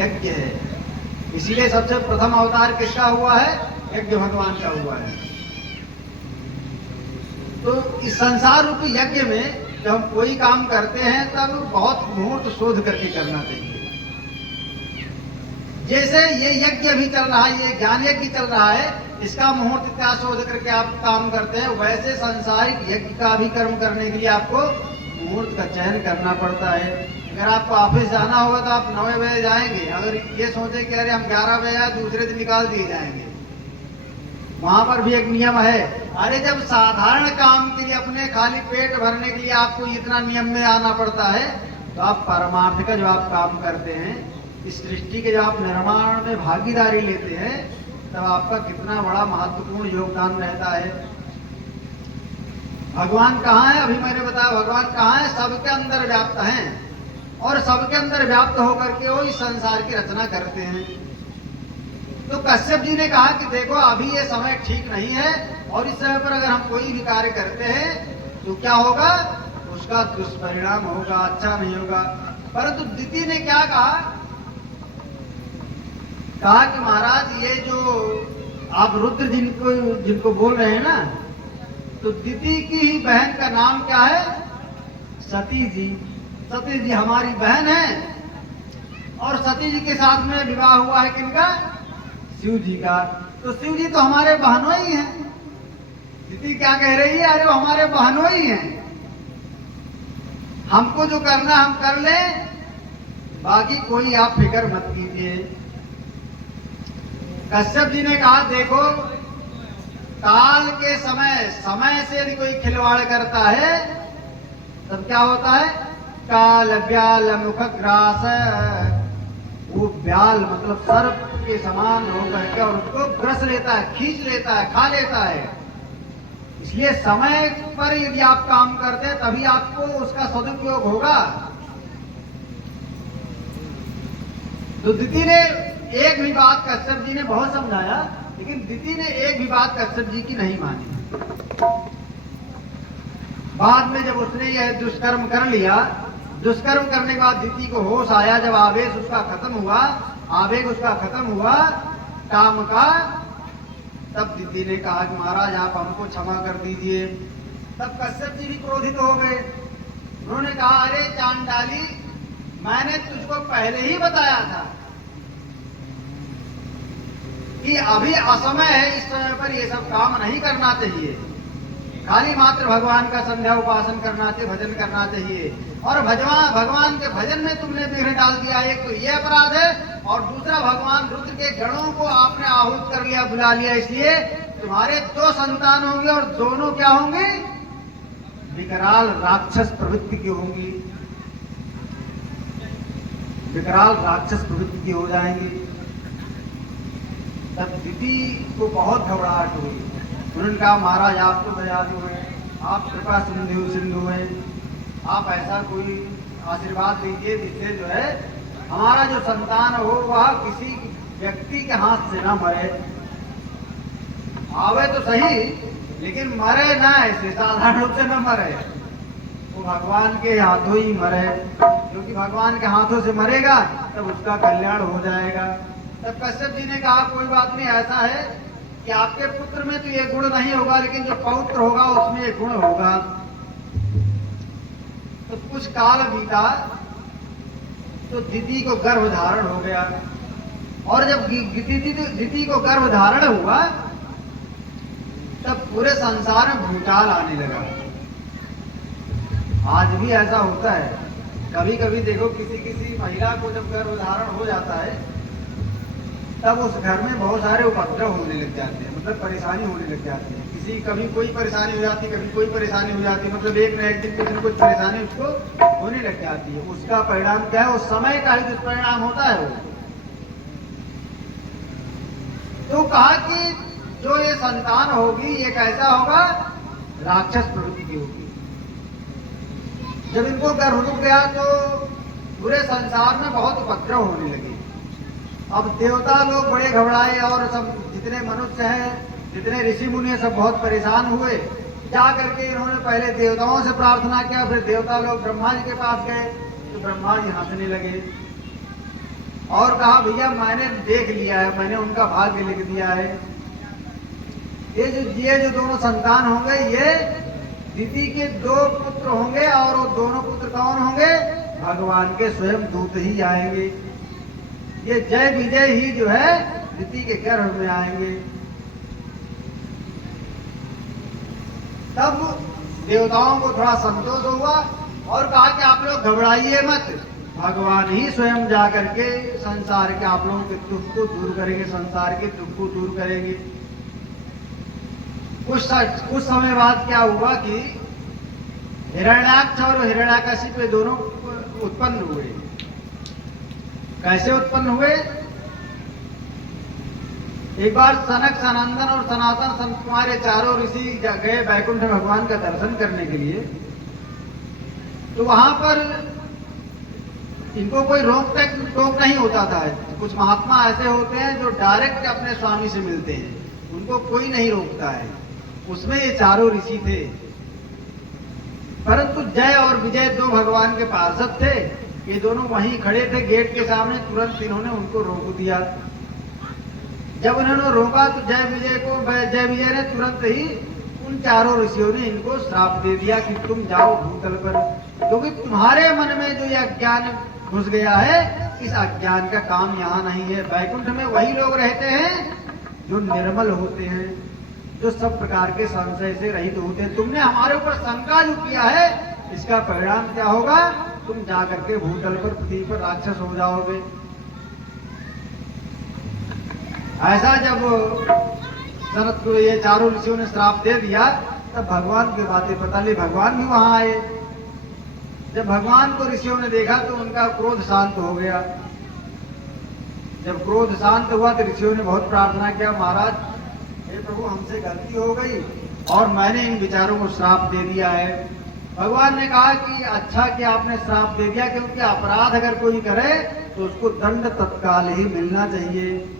यज्ञ है। इसीलिए सबसे प्रथम अवतार किसका हुआ है? यज्ञ भगवान का हुआ है। तो इस संसार रूपी यज्ञ में जब हम कोई काम करते हैं तब बहुत मुहूर्त शोध करके करना चाहिए। जैसे ये यज्ञ अभी चल रहा है, ये ज्ञान यज्ञ चल रहा है, इसका मुहूर्त इतना शोध करके आप काम करते हैं, वैसे सांसारिक यज्ञ का भी कर्म करने के लिए आपको मुहूर्त का चयन करना पड़ता है। अगर आपको ऑफिस जाना होगा तो आप 9 बजे जाएंगे, अगर ये सोचे कि अरे हम 11 बजे आए, दूसरे दिन निकाल दिए जाएंगे। वहां पर भी एक नियम है। अरे जब साधारण काम के लिए, अपने खाली पेट भरने के लिए आपको इतना नियम में आना पड़ता है, तो आप परमार्थ का जो आप काम करते हैं, इस सृष्टि के जब आप निर्माण में भागीदारी लेते हैं, तब आपका कितना बड़ा महत्वपूर्ण योगदान रहता है। भगवान कहाँ है? अभी मैंने बताया भगवान कहाँ है? सबके अंदर व्याप्त हैं, और सबके अंदर व्याप्त होकर के वो इस संसार की रचना करते हैं। तो कश्यप जी ने कहा कि देखो अभी ये समय ठीक नहीं है, और इस समय पर अगर हम कोई भी कार्य करते हैं तो क्या होगा? उसका दुष्परिणाम होगा, अच्छा नहीं होगा। परंतु दिति ने क्या कहा कि महाराज ये जो आप रुद्र जिनको बोल रहे हैं ना, तो दिति की ही बहन का नाम क्या है? सती जी। सती जी हमारी बहन है, और सती जी के साथ में विवाह हुआ है किनका? शिव जी का। तो शिव जी तो हमारे बहनों ही हैं। दिति क्या कह रही है? अरे वो हमारे बहनों ही हैं, हमको जो करना हम कर लें, बाकी कोई आप फिक्र मत कीजिए। कश्यप जी ने कहा देखो, काल के समय से यदि कोई खिलवाड़ करता है तब क्या होता है? काल ब्याल मुख ग्रास, वो ब्याल मतलब सर्प के समान होकर के और उसको ग्रस लेता है, खींच लेता है, खा लेता है। इसलिए समय पर यदि आप काम करते हैं तभी आपको उसका सदुपयोग होगा। तो दिति ने एक भी बात कश्यप जी ने बहुत समझाया, लेकिन दिति ने एक भी बात कश्यप जी की नहीं मानी। बाद में जब उसने यह दुष्कर्म कर लिया, दुष्कर्म करने के बाद दिति को होश आया, जब आवेश उसका खत्म हुआ, आवेग उसका खत्म हुआ काम का, तब दिति ने कहा कि महाराज आप हमको क्षमा कर दीजिए। तब कश्यप जी भी क्रोधित हो गए। उन्होंने कहा अरे चांडाली, मैंने तुझको पहले ही बताया था कि अभी असमय है, इस समय पर ये सब काम नहीं करना चाहिए, खाली मात्र भगवान का संध्या उपासन करना चाहिए, भजन करना चाहिए। और भगवान के भजन में तुमने विघ्न डाल दिया। एक तो ये अपराध है, और दूसरा भगवान रुद्र के गणों को आपने आहूत कर लिया, बुला लिया, इसलिए तुम्हारे 2 संतान होंगे, और दोनों क्या होंगे? विकराल राक्षस प्रवृत्ति की होंगी, विकराल राक्षस प्रवृत्ति की हो जाएंगी। तब दिति को बहुत घबराहट हुई। उन्होंने कहा महाराज आप तो दयालु हैं, आप कृपा सिंधु हैं, आप ऐसा कोई आशीर्वाद दीजिए जिससे जो है हमारा जो संतान हो वह किसी व्यक्ति के हाथ से ना मरे। आवे तो सही, लेकिन मरे ना, ऐसे साधारण रूप से न मरे, वो भगवान के हाथों ही मरे, क्योंकि भगवान के हाथों से मरेगा तब उसका कल्याण हो जाएगा। तब कश्यप जी ने कहा कोई बात नहीं, ऐसा है कि आपके पुत्र में तो ये गुण नहीं होगा, लेकिन जो पौत्र होगा उसमें ये गुण होगा। तो कुछ काल बीता तो दिति को गर्भ धारण हो गया, और जब दिति को गर्भ धारण हुआ तब पूरे संसार में भूचाल आने लगा। आज भी ऐसा होता है, कभी कभी देखो किसी महिला को जब गर्भ धारण हो जाता है तब उस घर में बहुत सारे उपद्रव होने लग जाते हैं, मतलब परेशानी होने लग जाती है। कभी कोई परेशानी हो जाती है, कभी कोई परेशानी हो जाती है, मतलब एक न एक दिन कुछ न कुछ परेशानी उसको होने लग जाती है। उसका परिणाम क्या है? उस समय का ही दुष्परिणाम होता है वो। तो कहा कि जो ये संतान होगी ये कैसा होगा? राक्षस प्रवृत्ति की होगी। जब इनको गर्भ रुक गया तो पूरे संसार में बहुत उपद्रव होने लगे। अब देवता लोग बड़े घबराए, और सब जितने मनुष्य हैं, जितने ऋषि मुनि सब बहुत परेशान हुए। जा करके इन्होंने पहले देवताओं से प्रार्थना किया, फिर देवता लोग ब्रह्मा जी के पास गए, तो ब्रह्मा जी हंसने लगे। और कहा भैया मैंने देख लिया है, मैंने उनका भाग्य लिख दिया है। ये जो दोनों संतान होंगे ये दिति के 2 पुत्र होंगे, और वो दोनों पुत्र कौन होंगे? भगवान के स्वयं दूत ही आएंगे। ये जय विजय ही जो है दिति के गर्भ में आएंगे। तब देवताओं को थोड़ा संतोष हुआ और कहा कि आप लोग घबराइए मत, भगवान ही स्वयं जाकर के संसार के आप लोगों के दुख को दूर करेंगे, संसार के दुख को दूर करेंगे। कुछ समय बाद क्या हुआ कि हिरण्याक्ष और हिरण्याकशिप दोनों उत्पन्न हुए। कैसे उत्पन्न हुए? एक बार सनक, सनंदन और सनातन संत कुमार ये चारों ऋषि गए वैकुंठ भगवान का दर्शन करने के लिए। तो वहां पर इनको कोई रोक टोक नहीं होता था। कुछ महात्मा ऐसे होते हैं जो डायरेक्ट अपने स्वामी से मिलते हैं, उनको कोई नहीं रोकता है। उसमें ये चारों ऋषि थे, परंतु जय और विजय 2 भगवान के पार्षद थे। ये दोनों वहीं खड़े थे गेट के सामने। तुरंत इन्होंने उनको रोक दिया। जब उन्होंने रोका तो जय विजय ने तुरंत ही उन चारों ऋषियों ने इनको श्राप दे दिया कि तुम जाओ भूतल पर, क्योंकि तुम्हारे मन में जो यह अज्ञान घुस गया है, इस अज्ञान का काम यहाँ नहीं है। वैकुंठ में वही लोग रहते हैं जो निर्मल होते हैं, जो सब प्रकार के संशय से रहित होते हैं। तुमने हमारे ऊपर शंका जो किया है, इसका परिणाम क्या होगा? तुम जाकर के भूतल पर, पृथ्वी पर राक्षस हो जाओगे। ऐसा जब शरद को ये चारों ऋषियों ने श्राप दे दिया, तब भगवान की बातें पता ली। भगवान भी वहां आए। जब भगवान को ऋषियों ने देखा तो उनका क्रोध शांत हो गया। जब क्रोध शांत हुआ तो ऋषियों ने बहुत प्रार्थना किया, महाराज हे प्रभु, हमसे गलती हो गई और मैंने इन विचारों को श्राप दे दिया है। भगवान ने कहा कि अच्छा कि आपने श्राप दे दिया, क्योंकि अपराध अगर कोई करे तो उसको दंड तत्काल ही मिलना चाहिए।